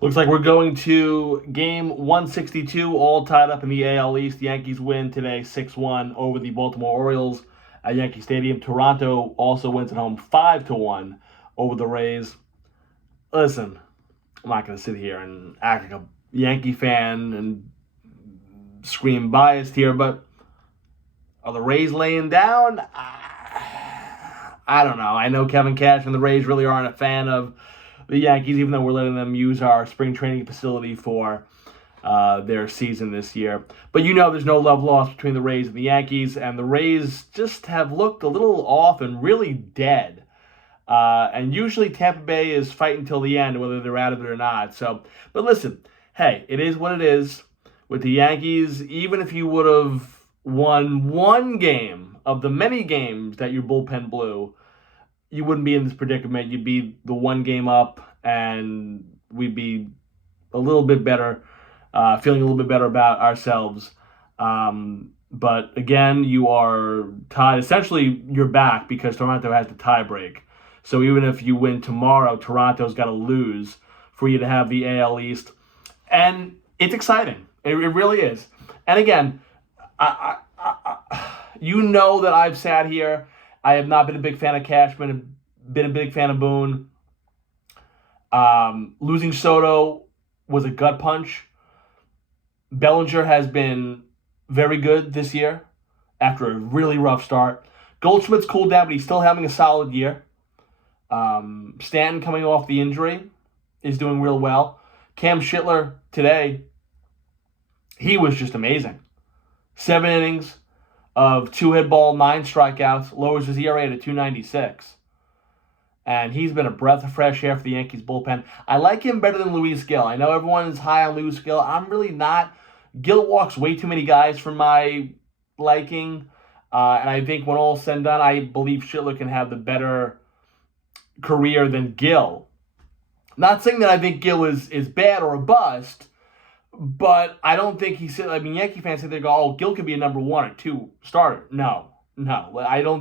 Looks like we're going to game 162, all tied up in the AL East. The Yankees win today 6-1 over the Baltimore Orioles at Yankee Stadium. Toronto also wins at home 5-1 over the Rays. Listen, I'm not going to sit here and act like a Yankee fan and scream biased here, but are the Rays laying down? I don't know. I know Kevin Cash and the Rays really aren't a fan of the Yankees, even though we're letting them use our spring training facility for their season this year. But there's no love lost between the Rays and the Yankees, and the Rays just have looked a little off and really dead. And usually Tampa Bay is fighting till the end, whether they're out of it or not. But listen, hey, it is what it is. With the Yankees, even if you would have won one game of the many games that your bullpen blew, you wouldn't be in this predicament. You'd be the one game up, and we'd be a little bit better, feeling a little bit better about ourselves. But again, you are tied. Essentially, you're back because Toronto has the tie break. So even if you win tomorrow, Toronto's got to lose for you to have the AL East. And it's exciting. It really is. And again, you know that I've sat here. I have not been a big fan of Cashman, been a big fan of Boone. Losing Soto was a gut punch. Bellinger has been very good this year after a really rough start. Goldschmidt's cooled down, but he's still having a solid year. Stanton, coming off the injury, is doing real well. Cam Schittler today, he was just amazing. 7 innings of 2-hit ball, 9 strikeouts, lowers his ERA to 2.96. And he's been a breath of fresh air for the Yankees bullpen. I like him better than Luis Gil. I know everyone is high on Luis Gil. I'm really not. Gil walks way too many guys for my liking. And I think when all's said and done, I believe Schittler can have the better career than Gil. Not saying that I think Gil is bad or a bust, but I don't think Yankee fans sit there and go, oh, Gil could be a number 1 or 2 starter. No.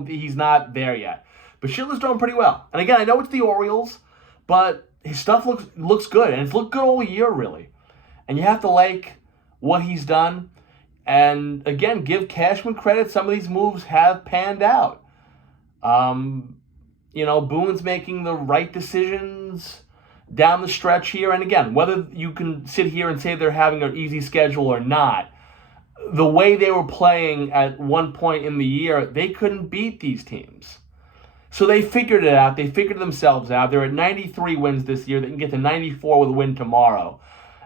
He's not there yet. But Schittler's doing pretty well. And again, I know it's the Orioles, but his stuff looks good. And it's looked good all year, really. And you have to like what he's done. And again, give Cashman credit. Some of these moves have panned out. Boone's making the right decisions down the stretch here. And again, whether you can sit here and say they're having an easy schedule or not, the way they were playing at one point in the year, they couldn't beat these teams. So they figured it out. They figured themselves out. They're at 93 wins this year. They can get to 94 with a win tomorrow.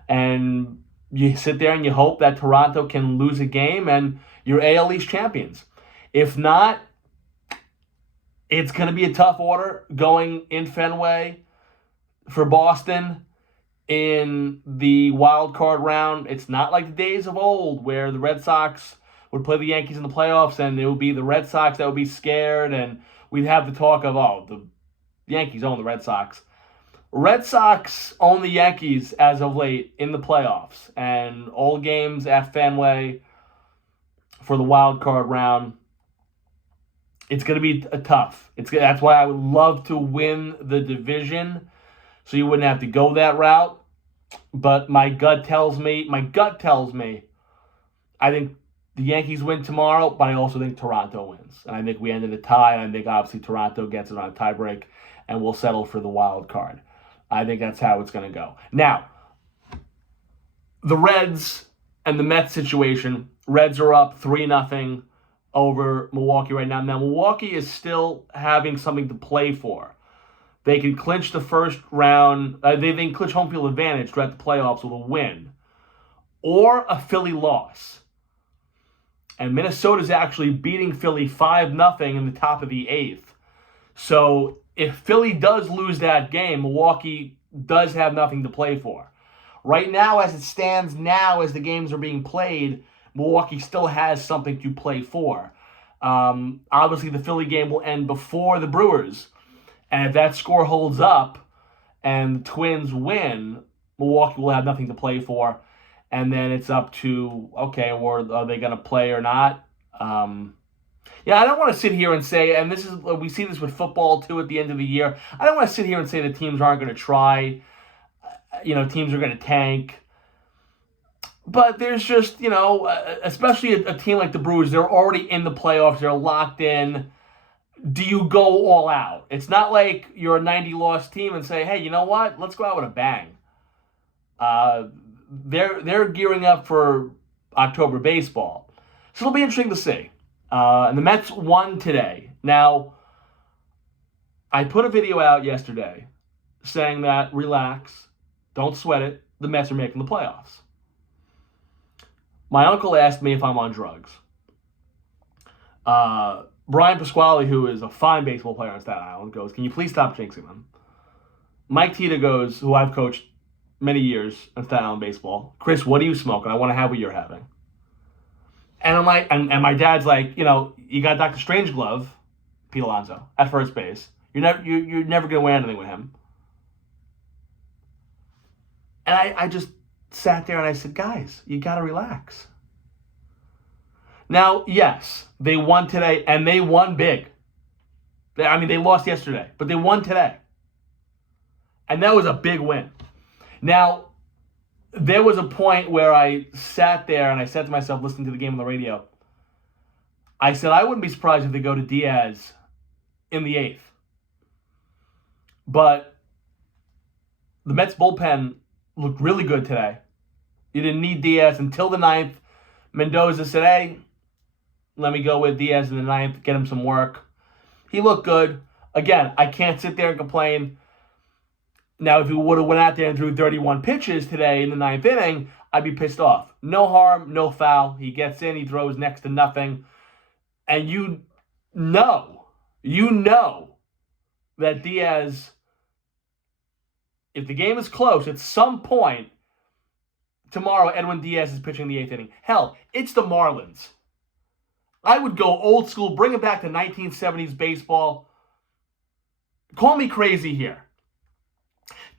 And you sit there and you hope that Toronto can lose a game and you're AL East champions. If not, it's going to be a tough order going in Fenway for Boston in the wild card round. It's not like the days of old where the Red Sox would play the Yankees in the playoffs and it would be the Red Sox that would be scared and we'd have the talk of, the Yankees own the Red Sox. Red Sox own the Yankees as of late in the playoffs, and all games at Fenway for the wild card round, it's going to be tough. That's why I would love to win the division so you wouldn't have to go that route. But my gut tells me, I think the Yankees win tomorrow, but I also think Toronto wins. And I think we end in a tie, and I think obviously Toronto gets it on a tie break, and we'll settle for the wild card. I think that's how it's going to go. Now, the Reds and the Mets situation, Reds are up 3-0 over Milwaukee right now. Now, Milwaukee is still having something to play for. They can clinch the first round. They can clinch home field advantage throughout the playoffs with a win or a Philly loss. And Minnesota's actually beating Philly 5-0 in the top of the 8th. So if Philly does lose that game, Milwaukee does have nothing to play for. Right now, as it stands now, as the games are being played, Milwaukee still has something to play for. Obviously, the Philly game will end before the Brewers. And if that score holds up and the Twins win, Milwaukee will have nothing to play for. And then it's up to, okay, or are they going to play or not? I don't want to sit here and say, and we see this with football too at the end of the year. I don't want to sit here and say the teams aren't going to try. teams are going to tank. But there's just, especially a team like the Brewers, they're already in the playoffs. They're locked in. Do you go all out? It's not like you're a 90-loss team and say, hey, you know what? Let's go out with a bang. They're gearing up for October baseball. So it'll be interesting to see. And the Mets won today. Now, I put a video out yesterday saying that relax, don't sweat it, the Mets are making the playoffs. My uncle asked me if I'm on drugs. Brian Pasquale, who is a fine baseball player on Staten Island, goes, can you please stop jinxing them? Mike Tita goes, who I've coached many years on Staten Island baseball, Chris, what are you smoking? I want to have what you're having. And I'm like, and my dad's like, you got Dr. Strangeglove, Pete Alonso, at first base. You're never going to win anything with him. And I just sat there and I said, guys, you got to relax. Now, yes, they won today, and they won big. They lost yesterday, but they won today. And that was a big win. Now, there was a point where I sat there and I said to myself, listening to the game on the radio, I said, I wouldn't be surprised if they go to Diaz in the 8th. But the Mets bullpen looked really good today. You didn't need Diaz until the 9th. Mendoza said, hey, let me go with Diaz in the 9th, get him some work. He looked good. Again, I can't sit there and complain. Now, if he would have went out there and threw 31 pitches today in the 9th inning, I'd be pissed off. No harm, no foul. He gets in, he throws next to nothing. And you know that Diaz, if the game is close, at some point tomorrow, Edwin Diaz is pitching the 8th inning. Hell, it's the Marlins. I would go old school, bring it back to 1970s baseball. Call me crazy here.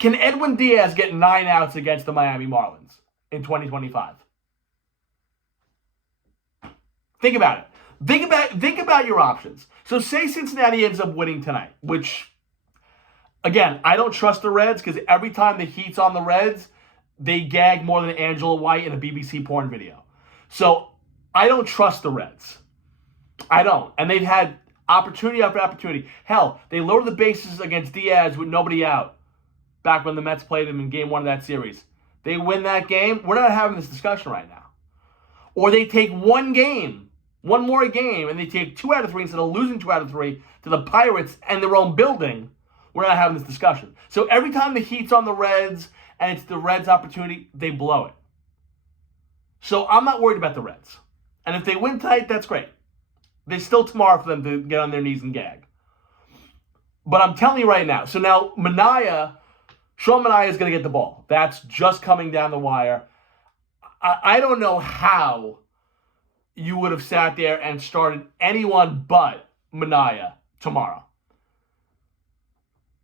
Can Edwin Diaz get 9 outs against the Miami Marlins in 2025? Think about it. Think about your options. So say Cincinnati ends up winning tonight, which, again, I don't trust the Reds because every time the heat's on the Reds, they gag more than Angela White in a BBC porn video. So I don't trust the Reds. I don't. And they've had opportunity after opportunity. Hell, they lowered the bases against Diaz with nobody out back when the Mets played them in Game 1 of that series. They win that game. We're not having this discussion right now. Or they take one more game, and they take 2 out of 3 instead of losing 2 out of 3 to the Pirates and their own building. We're not having this discussion. So every time the heat's on the Reds and it's the Reds' opportunity, they blow it. So I'm not worried about the Reds. And if they win tonight, that's great. There's still tomorrow for them to get on their knees and gag. But I'm telling you right now. So now Sean Manaea is going to get the ball. That's just coming down the wire. I don't know how you would have sat there and started anyone but Manaea tomorrow.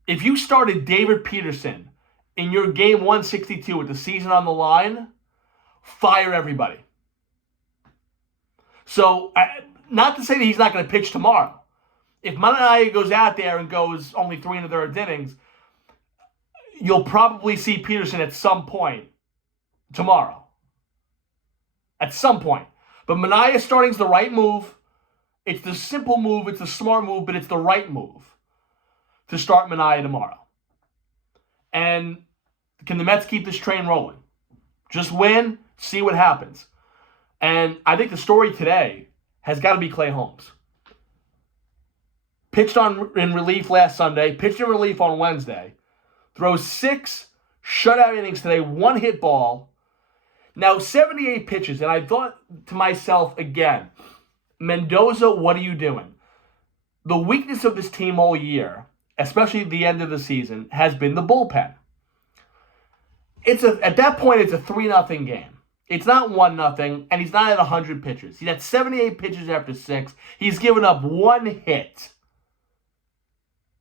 If you started David Peterson in your game 162 with the season on the line, fire everybody. So, not to say that he's not going to pitch tomorrow. If Manaea goes out there and goes only 3 1/3 innings, you'll probably see Peterson at some point tomorrow. At some point. But Manaea starting is the right move. It's the simple move. It's the smart move, but it's the right move to start Manaea tomorrow. And can the Mets keep this train rolling? Just win, see what happens. And I think the story today has got to be Clay Holmes. Pitched in relief last Sunday, pitched in relief on Wednesday, throws 6 shutout innings today, 1 hit ball. Now, 78 pitches, and I thought to myself again, Mendoza, what are you doing? The weakness of this team all year, especially at the end of the season, has been the bullpen. At that point, it's a 3-0 game. It's not 1-0, and he's not at 100 pitches. He's at 78 pitches after 6. He's given up 1 hit,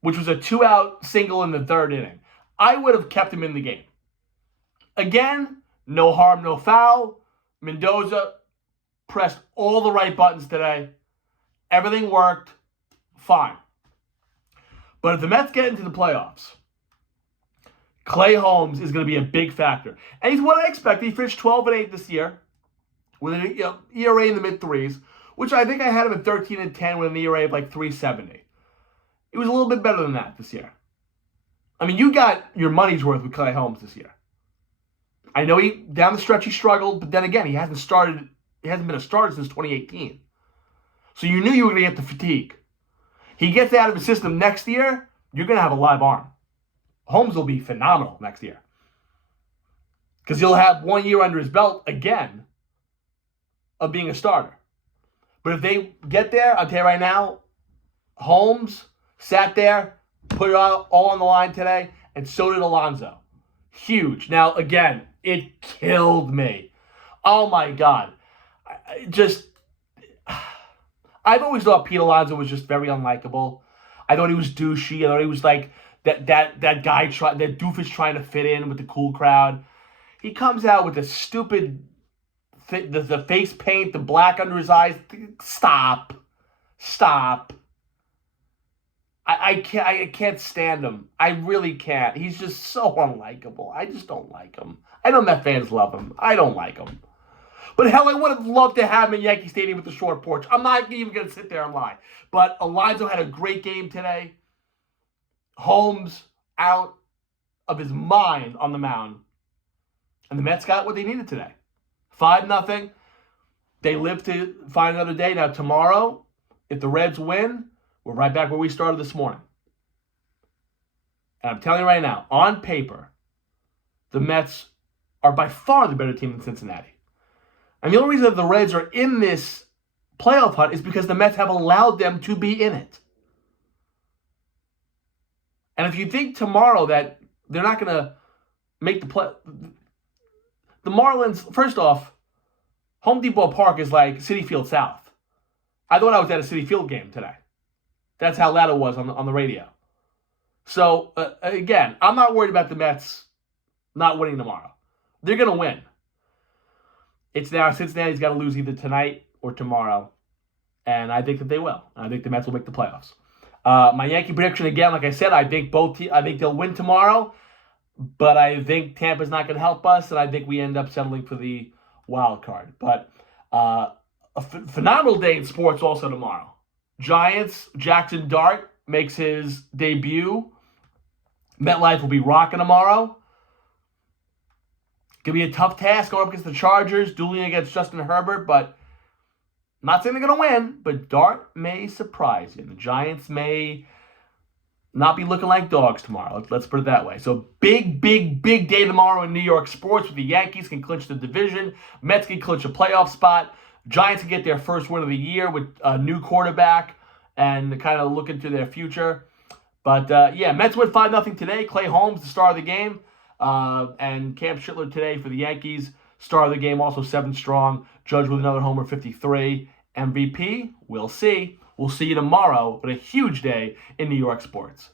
which was a 2-out single in the 3rd inning. I would have kept him in the game. Again, no harm, no foul. Mendoza pressed all the right buttons today. Everything worked fine. But if the Mets get into the playoffs, Clay Holmes is going to be a big factor. And he's what I expected. He finished 12-8 this year with an ERA in the mid-threes, which I think I had him at 13-10 with an ERA of like 3.70. He was a little bit better than that this year. I mean, you got your money's worth with Clay Holmes this year. I know down the stretch he struggled, but then again, he hasn't been a starter since 2018. So you knew you were going to get the fatigue. He gets out of his system next year, you're going to have a live arm. Holmes will be phenomenal next year. Because he'll have 1 year under his belt again of being a starter. But if they get there, I'll tell you right now, Holmes sat there, put it all on the line today, and so did Alonso. Huge. Now, again, it killed me. Oh, my God. I've always thought Pete Alonso was just very unlikable. I thought he was douchey. I thought he was like that guy, that doofus trying to fit in with the cool crowd. He comes out with the stupid, the face paint, the black under his eyes. Stop. I can't stand him. I really can't. He's just so unlikable. I just don't like him. I know Met fans love him. I don't like him. But hell, I would have loved to have him in Yankee Stadium with the short porch. I'm not even going to sit there and lie. But Alonso had a great game today. Holmes out of his mind on the mound. And the Mets got what they needed today. 5-0. They live to find another day. Now tomorrow, if the Reds win, we're right back where we started this morning. And I'm telling you right now, on paper, the Mets are by far the better team than Cincinnati. And the only reason that the Reds are in this playoff hunt is because the Mets have allowed them to be in it. And if you think tomorrow that they're not going to make the play, the Marlins, first off, Home Depot Park is like Citi Field South. I thought I was at a Citi Field game today. That's how loud it was on the radio. So, again, I'm not worried about the Mets not winning tomorrow. They're going to win. It's now Cincinnati's got to lose either tonight or tomorrow. And I think that they will. I think the Mets will make the playoffs. My Yankee prediction, again, like I said, I think they'll win tomorrow. But I think Tampa's not going to help us. And I think we end up settling for the wild card. But a phenomenal day in sports also tomorrow. Giants, Jackson Dart makes his debut. MetLife will be rocking tomorrow. Going to be a tough task going up against the Chargers, dueling against Justin Herbert, but I'm not saying they're going to win, but Dart may surprise you. The Giants may not be looking like dogs tomorrow. Let's put it that way. So big day tomorrow in New York sports where the Yankees can clinch the division, Mets can clinch a playoff spot, Giants can get their first win of the year with a new quarterback and kind of look into their future. But, Mets win 5-0 today. Clay Holmes, the star of the game. And Cam Schindler today for the Yankees. Star of the game, also 7 strong. Judge with another homer, 53. MVP, we'll see. We'll see you tomorrow, but a huge day in New York sports.